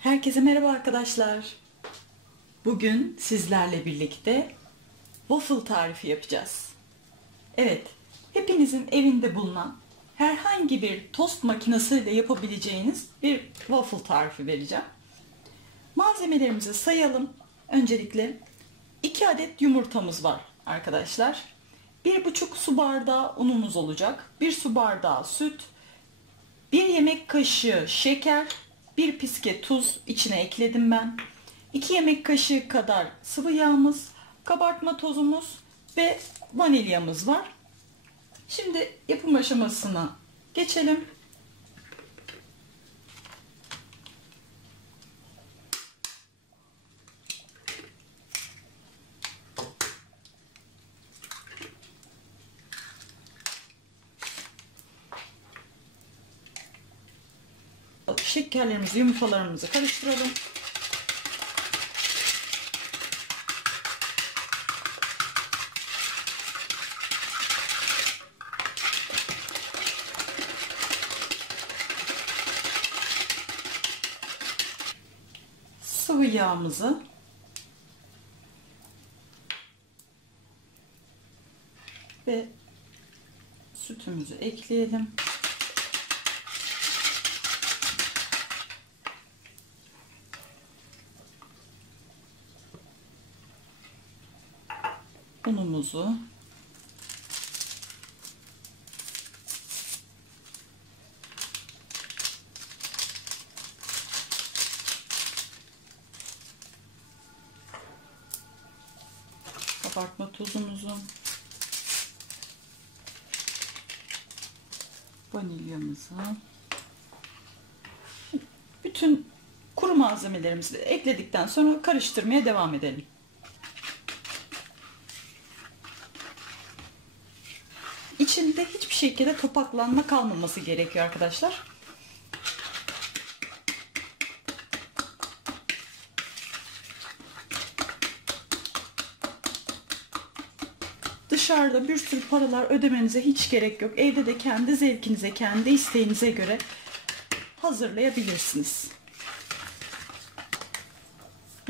Herkese merhaba arkadaşlar. Bugün sizlerle birlikte waffle tarifi yapacağız. Evet, hepinizin evinde bulunan herhangi bir tost makinesiyle yapabileceğiniz bir waffle tarifi vereceğim. Malzemelerimizi sayalım. Öncelikle 2 adet yumurtamız var arkadaşlar. 1,5 su bardağı unumuz olacak. 1 su bardağı süt, 1 yemek kaşığı şeker, 1 piske tuz içine ekledim ben. 2 yemek kaşığı kadar sıvı yağımız, kabartma tozumuz ve vanilyamız var. Şimdi yapım aşamasına geçelim. Şekerlerimizi, yumurtalarımızı karıştıralım. Sıvı yağımızı ve sütümüzü ekleyelim. Unumuzu kabartma tuzumuzu. Vanilyamızı. Bütün kuru malzemelerimizi ekledikten sonra karıştırmaya devam edelim. İçinde hiçbir şekilde topaklanma kalmaması gerekiyor arkadaşlar. Dışarıda bir sürü paralar ödemenize hiç gerek yok. Evde de kendi zevkinize, kendi isteğinize göre hazırlayabilirsiniz.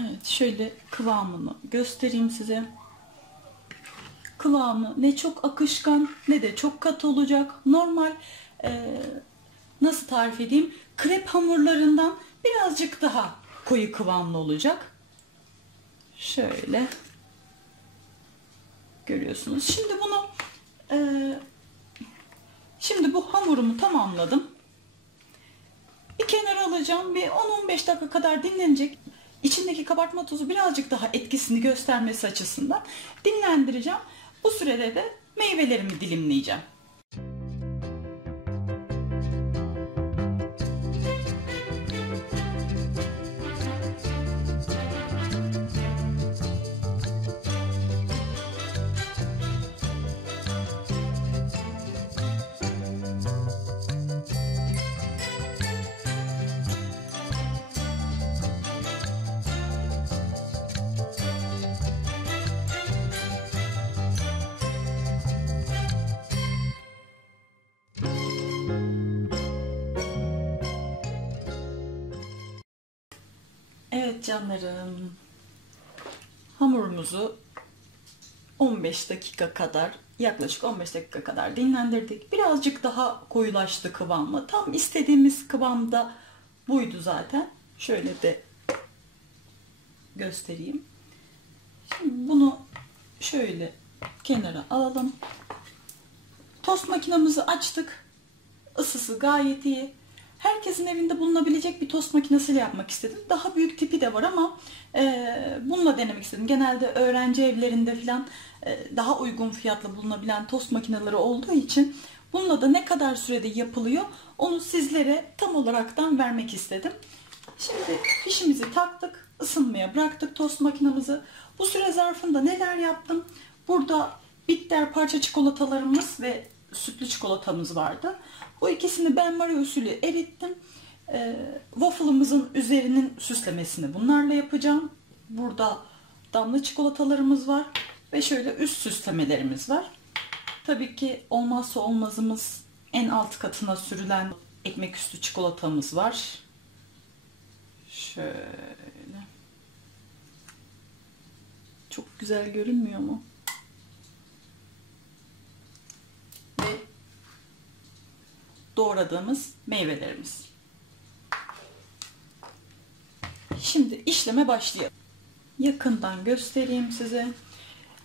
Evet, şöyle kıvamını göstereyim size kıvamı ne çok akışkan ne de çok katı olacak. Normal e, nasıl tarif edeyim? Krep hamurlarından birazcık daha koyu kıvamlı olacak. Şöyle görüyorsunuz. Şimdi bunu e, şimdi bu hamurumu tamamladım. Bir kenara alacağım ve 10-15 dakika kadar dinlenecek. İçindeki kabartma tozu birazcık daha etkisini göstermesi açısından dinlendireceğim. Bu sürede de meyvelerimi dilimleyeceğim. Canlarım. Hamurumuzu 15 dakika kadar yaklaşık 15 dakika kadar dinlendirdik. Birazcık daha koyulaştı kıvamı. Tam istediğimiz kıvamda buydu zaten. Şöyle de göstereyim. Şimdi bunu şöyle kenara alalım. Tost makinamızı açtık. Isısı gayet iyi herkesin evinde bulunabilecek bir tost makinesiyle yapmak istedim. Daha büyük tipi de var ama e, bununla denemek istedim. Genelde öğrenci evlerinde falan e, daha uygun fiyatla bulunabilen tost makineleri olduğu için bununla da ne kadar sürede yapılıyor onu sizlere tam olaraktan vermek istedim. Şimdi fişimizi taktık, ısınmaya bıraktık tost makinamızı. Bu süre zarfında neler yaptım? Burada bitter parça çikolatalarımız ve sütlü çikolatamız vardı. Bu ikisini ben usulü erittim. E, waffle'ımızın üzerinin süslemesini bunlarla yapacağım. Burada damla çikolatalarımız var ve şöyle üst süslemelerimiz var. Tabii ki olmazsa olmazımız en alt katına sürülen ekmek üstü çikolatamız var. Şöyle. Çok güzel görünmüyor mu? Ve doğradığımız meyvelerimiz. Şimdi işleme başlayalım. Yakından göstereyim size.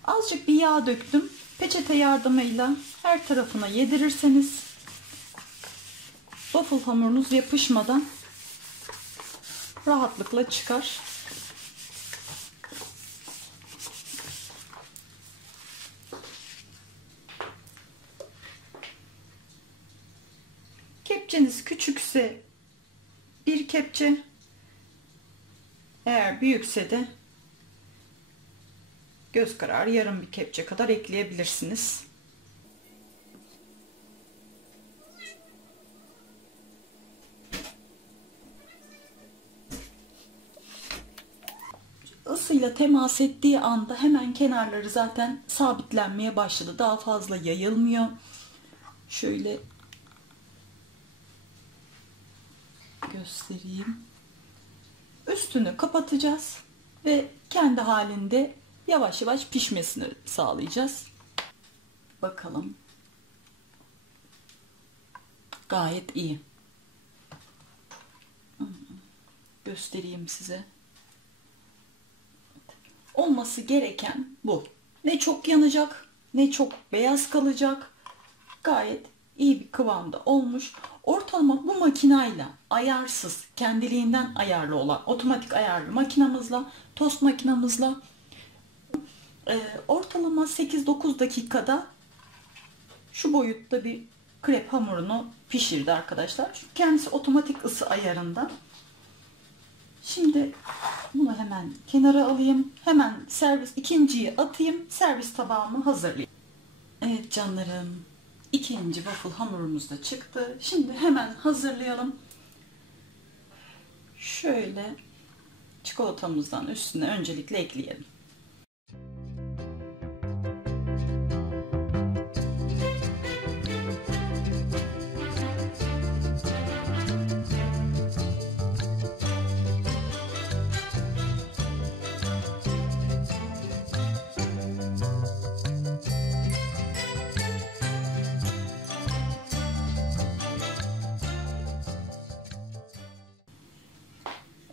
Azıcık bir yağ döktüm. Peçete yardımıyla her tarafına yedirirseniz waffle hamurunuz yapışmadan rahatlıkla çıkar. Kepçeniz küçükse bir kepçe eğer büyükse de göz kararı yarım bir kepçe kadar ekleyebilirsiniz. ısıyla temas ettiği anda hemen kenarları zaten sabitlenmeye başladı. Daha fazla yayılmıyor. Şöyle göstereyim. Üstünü kapatacağız ve kendi halinde yavaş yavaş pişmesini sağlayacağız. Bakalım. Gayet iyi. Göstereyim size. Olması gereken bu. Ne çok yanacak, ne çok beyaz kalacak. Gayet iyi bir kıvamda olmuş. Ortalama bu makinayla ayarsız, kendiliğinden ayarlı olan otomatik ayarlı makinamızla, tost makinamızla e, ortalama 8-9 dakikada şu boyutta bir krep hamurunu pişirdi arkadaşlar. Çünkü kendisi otomatik ısı ayarında. Şimdi bunu hemen kenara alayım. Hemen servis ikinciyi atayım. Servis tabağımı hazırlayayım. Evet canlarım. İkinci waffle hamurumuz da çıktı. Şimdi hemen hazırlayalım. Şöyle çikolatamızdan üstüne öncelikle ekleyelim.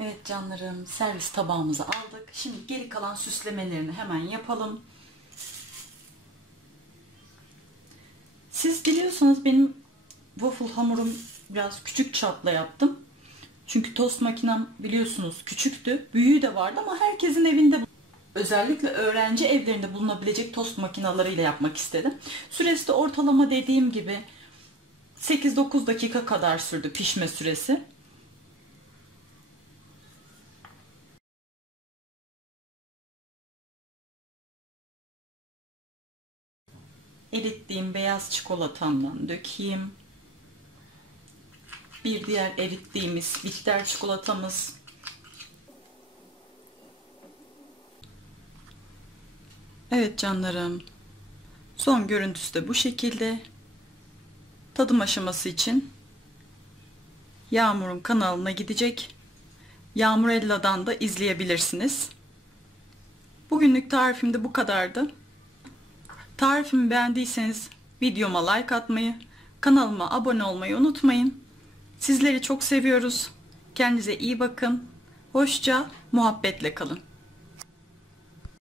Evet canlarım servis tabağımızı aldık. Şimdi geri kalan süslemelerini hemen yapalım. Siz biliyorsanız benim waffle hamurum biraz küçük çapla yaptım. Çünkü tost makinem biliyorsunuz küçüktü. Büyüğü de vardı ama herkesin evinde özellikle öğrenci evlerinde bulunabilecek tost makinalarıyla yapmak istedim. Süresi de ortalama dediğim gibi 8-9 dakika kadar sürdü pişme süresi. Erittiğim beyaz çikolatamdan dökeyim. Bir diğer erittiğimiz bitter çikolatamız. Evet canlarım. Son görüntüsü de bu şekilde. Tadım aşaması için Yağmur'un kanalına gidecek. Yağmurella'dan da izleyebilirsiniz. Bugünlük tarifim de bu kadardı. Tarifimi beğendiyseniz videoma like atmayı, kanalıma abone olmayı unutmayın. Sizleri çok seviyoruz. Kendinize iyi bakın. Hoşça, muhabbetle kalın.